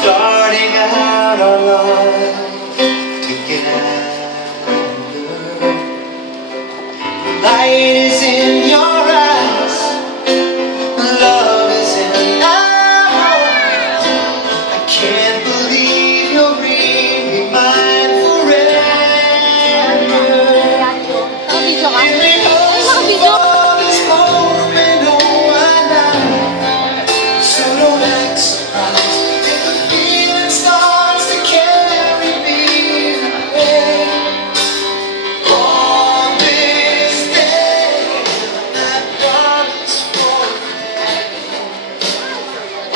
starting out our life together. Light is in your eyes, love is in our hearts. I can't believe you're really mine forever. Nakabidyo ka? In the Nakabidyo? of this moment, oh, I know. So don't act surprised if the feeling starts to carry me away. On this day, I promise forever.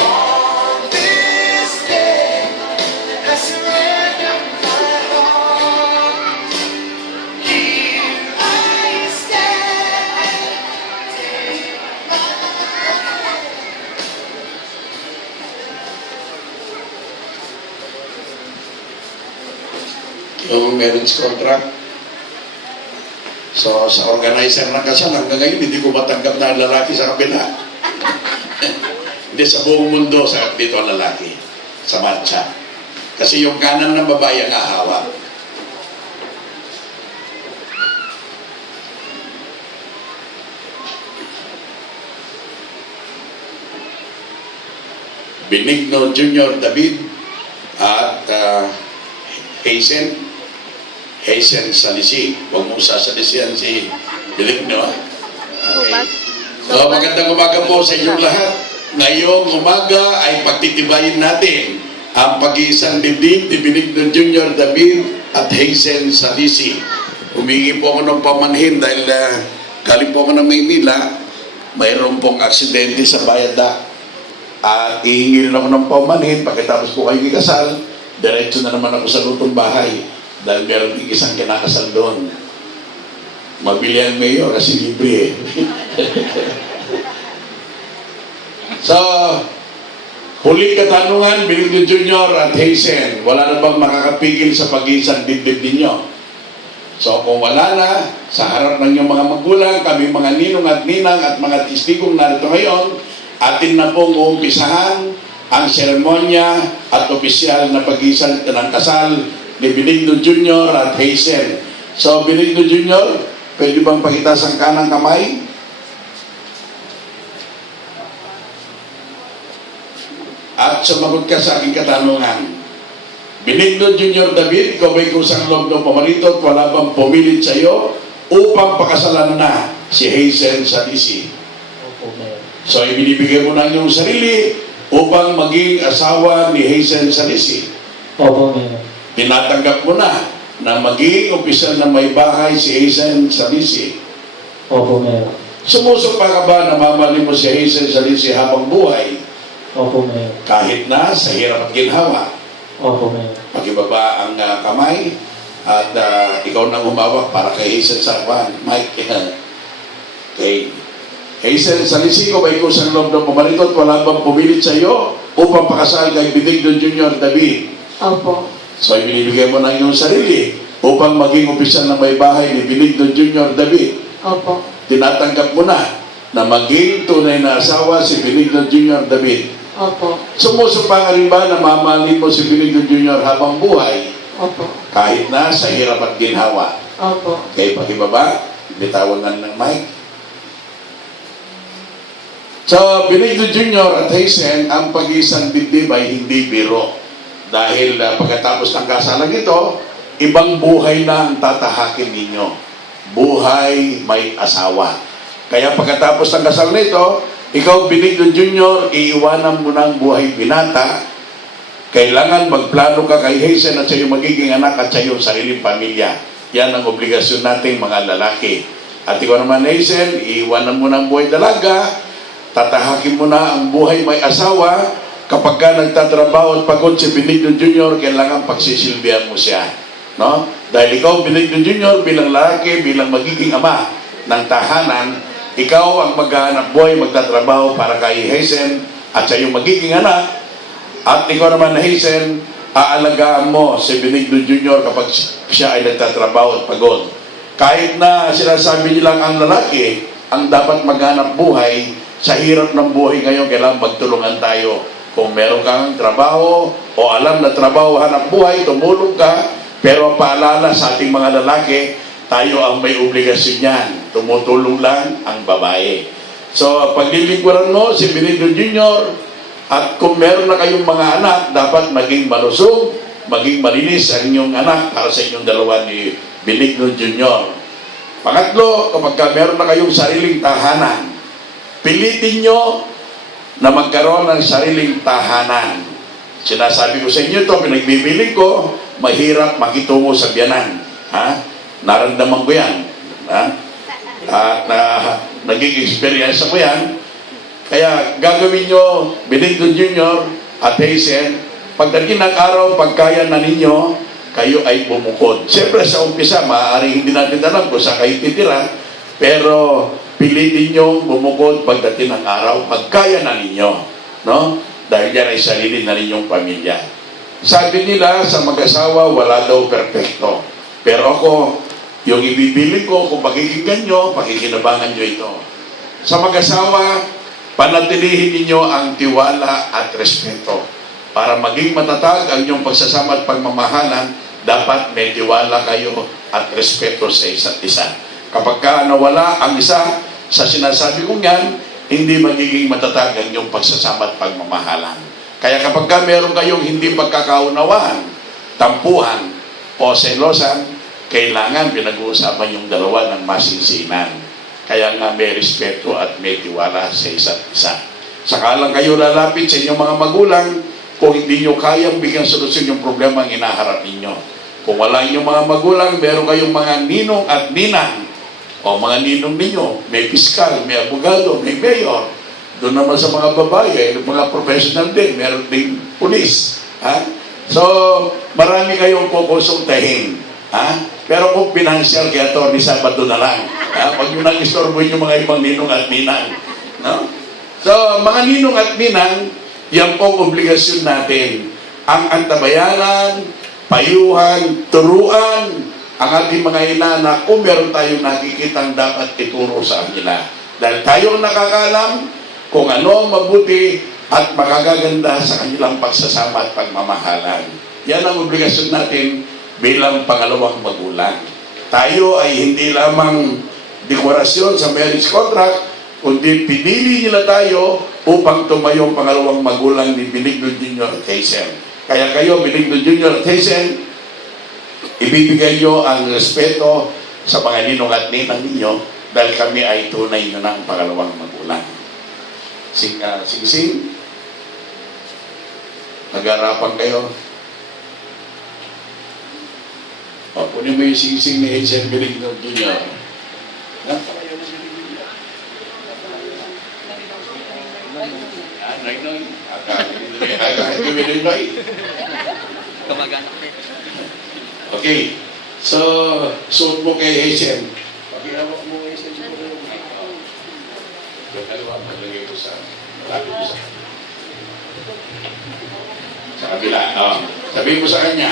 On this day, I surrender my heart. Here I stand. Yung marriage contract. So, sa organizer ng kasal, hanggang ngayon, hindi ko matanggap na ang lalaki sa kabila. Hindi sa buong mundo, sa dito ang lalaki. Sa matcha. Kasi yung kanan ng babae ang ahawak. Benigno Jr. David at Hazen Salisi. Huwag mong sasalisihan si Benigno. Okay. So, magandang umaga po sa inyong lahat. Ngayong umaga ay pagtitibayin natin ang pag-iisang dibdib ni Benigno Jr. David at Hazen Salisi. Humingi po ako ng pamanhin dahil galing po ako ng Maynila. Mayroon pong aksidente sa Bayada. At ihingi rin ako ng pamanhin. Pagkatapos po kayo ikasal, diretso na naman ako sa lutong bahay. Dahil meron isang kinakasal doon. Mabili ang mayor kasi libre eh. So, huli katanungan, Benigno Jr. at Hazen, wala na bang makakapigil sa pag-iisang dibdib ninyo? So, kung wala na, sa harap ng inyong mga magulang, kami mga ninong at ninang at mga testigong narito ngayon, atin na pong uumpisahan ang seremonya at opisyal na pag-iisang ng kasal ni Benigno Jr. at Hazen. So, Benigno Jr., pwede bang pakitaas ang kanang kamay? At sumagot ka sa aking katanungan. Benigno Jr. David, ikaw ba'y kusang loob ng pamarito at wala bang pumilit sa iyo upang pakasalan na si Hazen Salisi? So, ibinibigay mo na ang iyong sarili upang maging asawa ni Hazen Salisi. Opo, Mayor. Tinatanggap mo na maging opisyal na may bahay si Hazen Salisi. Opo, Mayor. Sumusupa ka ba na mamahalin mo si Hazen Salisi habang buhay? Opo, Mayor. Kahit Kahit na sa hirap at ginhawa. Opo, Mayor. Pagibaba ang kamay at ikaw nang humawak para kay Hazen sa Mike. Okay. Hazen Salisi, ko ba'y kusang loob ng pumarito at wala bang pumilit sa iyo upang pakasal kay Benigno Jr. David? Opo. So, ibinibigay mo na iyong sarili upang maging opisyal ng may bahay ni Benigno Jr. David. Opo. Tinatanggap mo na maging tunay na asawa si Benigno Jr. David. Opo. Sumusupa ka rin ba na mamahalin mo si Benigno Jr. habang buhay Opo. kahit na sa hirap at ginhawa? Opo. Okay, pakibaba, bitawan nga ng mic. So, Benigno Jr. at Hazen, ang pag-iisang dibdib ay hindi biro. Dahil pagkatapos ng kasalan ito, ibang buhay na ang tatahakin ninyo. Buhay may asawa. Kaya pagkatapos ng kasal nito, ikaw, Benigno Jr., iiwanan mo ng buhay binata. Kailangan magplano ka kay Hazen at sa iyong magiging anak at sa iyong sariling pamilya. Yan ang obligasyon nating mga lalaki. At ikaw naman, Hazen, iiwanan mo ng buhay dalaga, tatahakin mo na ang buhay may asawa. Kapag ka nagtatrabaho at pagod si Benigno Jr., kailangan pagsisilbihan mo siya. No? Dahil ikaw, Benigno Jr., bilang lalaki, bilang magiging ama ng tahanan, ikaw ang maghahanap buhay, magtatrabaho para kay Hazen at sa iyong magiging anak. At ikaw naman, Hazen, aalagaan mo si Benigno Jr. kapag siya ay nagtatrabaho at pagod. Kahit na sinasabi nilang ang lalaki ang dapat maghanap buhay, sa hirap ng buhay ngayon, kailangan magtulungan tayo. Kung meron kang trabaho o alam na trabaho, hanap buhay, tumulong ka, pero paalala sa ating mga lalaki, tayo ang may obligasyon yan. Tumutulong lang ang babae. So, paglilingkuran mo si Benigno Jr., at kung meron na kayong mga anak, dapat maging malusog, maging malinis ang inyong anak para sa inyong dalawa ni Benigno Jr. Pangatlo, kapag meron na kayong sariling tahanan, pilitin nyo na magkaroon ng sariling tahanan. Sinasabi ko sa inyo ito, pinagbibiling ko, mahirap makitungo sa biyanan. Ha? Naramdaman ko yan. Ha? At naging experience ko yan. Kaya gagawin nyo, Benigno Jr. at Hazen, pagdating ng araw, pagkaya na ninyo, kayo ay bumukod. Siyempre sa umpisa, maaaring hindi natin alam kung saan kayo titira, pero pilitin nyo bumukod pagdating ng araw, pagkaya na ninyo. No? Dahil yan ay sarili na ninyong pamilya. Sabi nila sa mag-asawa, wala daw perfecto. Pero ako, yung ibibiling ko, kung pakikinggan nyo, pakikinabangan nyo ito. Sa mag-asawa, panatilihin ninyo ang tiwala at respeto. Para maging matatag ang inyong pagsasama at pagmamahalan, dapat may tiwala kayo at respeto sa isa't isa. Kapag ka nawala ang isa sa sinasabi kong yan, hindi magiging matatag ang inyong pagsasama at pagmamahalan. Kaya kapag ka meron kayong hindi pagkakaunawaan, tampuhan o selosan, kailangan pinag-uusapan yung dalawa ng masinsinan. Kaya nga may respeto at may tiwala sa isa't isa. Saka lang kayo lalapit sa inyong mga magulang kung hindi nyo kayang bigyan solusyon yung problema ang inaharap ninyo. Kung wala inyong mga magulang, meron kayong mga ninong at ninang o mga ninong ninyo, may piskal, may abogado, may mayor. Doon naman sa mga babae, mga professional din, meron din pulis. Ha? So, marami kayong kukonsultahin. Ha? Pero kung financial, kaya Atty. Sabado na lang. Ha? Pag nyo nang-istorbo yung mga ibang ninong at ninang. No? So, mga ninong at ninang, yan pong obligasyon natin. Ang antabayanan, payuhan, turuan, ang ating mga inana kung meron tayong nakikitang dapat ituro sa kanila. Dahil tayo ang nakakalam kung ano ang mabuti at makagaganda sa kanilang pagsasama at pagmamahalan. Yan ang obligasyon natin bilang pangalawang magulang. Tayo ay hindi lamang deklarasyon sa marriage contract, kundi pinili nila tayo upang tumayong pangalawang magulang ni Benigno Jr. at Hazen. Kaya kayo, Benigno Jr. at Hazen, ibibigay nyo ang respeto sa mga ninong at ninang ninyo dahil kami ay tunay na ng pangalawang magulang. Sing-sing, nag-arapan kayo. O, punin mo yung sing-sing ni Hazen Benigno Jr. Noy-noy. Kamag-anak din. Okay. So, suot mo kay Hazen. Pag-iawak mo kay Hazen. Yung kaliwa, maglagay ko sa malapit ko sa kabila. Sabihin mo sa kanya,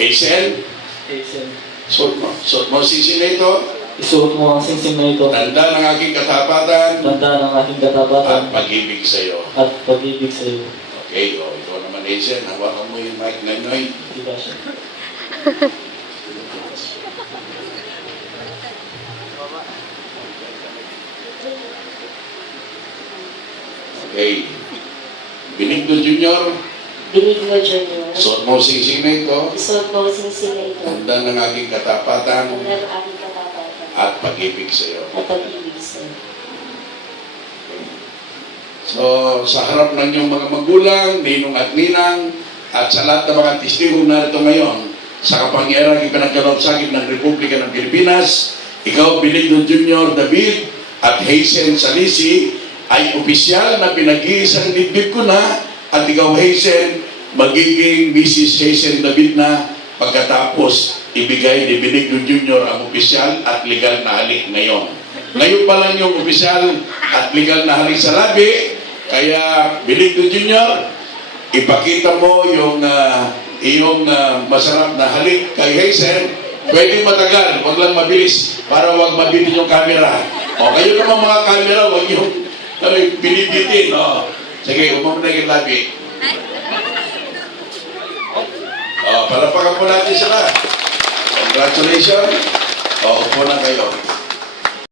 Hazen, Hazen, suot mo. Suot mo sisi na ito. isuot mo ang singsing na ito. Tanda ng aking katapatan Tanda ng aking at katapatan pag-ibig sa iyo. at pag-ibig sa iyo. Okay, ikaw naman Hazen, hawakan mo yung mic na Noy. Di ba siya? Okay. Benigno Jr., Benigno Jr. suot mo sing-sing na ito. Isuot mo singsing na ito. Tanda ng aking katapatan Ang ng aking katapatan at pag-ibig sa iyo. at pag-ibig sa iyo. So, sa harap ng iyong mga magulang, ninong at ninang, at sa lahat ng mga testigo narito ngayon, sa kapangyarang ipinagkaloob sa akin ng Republika ng Pilipinas, ikaw, Benigno Jr. David at Hazen Salisi, ay opisyal na pinag-iisang dibdib ko na, at ikaw, Hazen, magiging Mrs. Hazen David na pagkatapos ibigay ni Benigno Jr. ang opisyal at legal na halik ngayon. Ngayon pa lang yung opisyal at legal na halik sa labi, kaya Benigno Jr., ipakita mo yung iyong masarap na halik kay Hazen. Pwede matagal, wag lang mabilis para wag mabitin yung camera. O kayo naman mga camera, wag yung binibitin. O. Sige, umamuna yung labi. Palapakan po natin sila. Congratulations. Upo na kayo.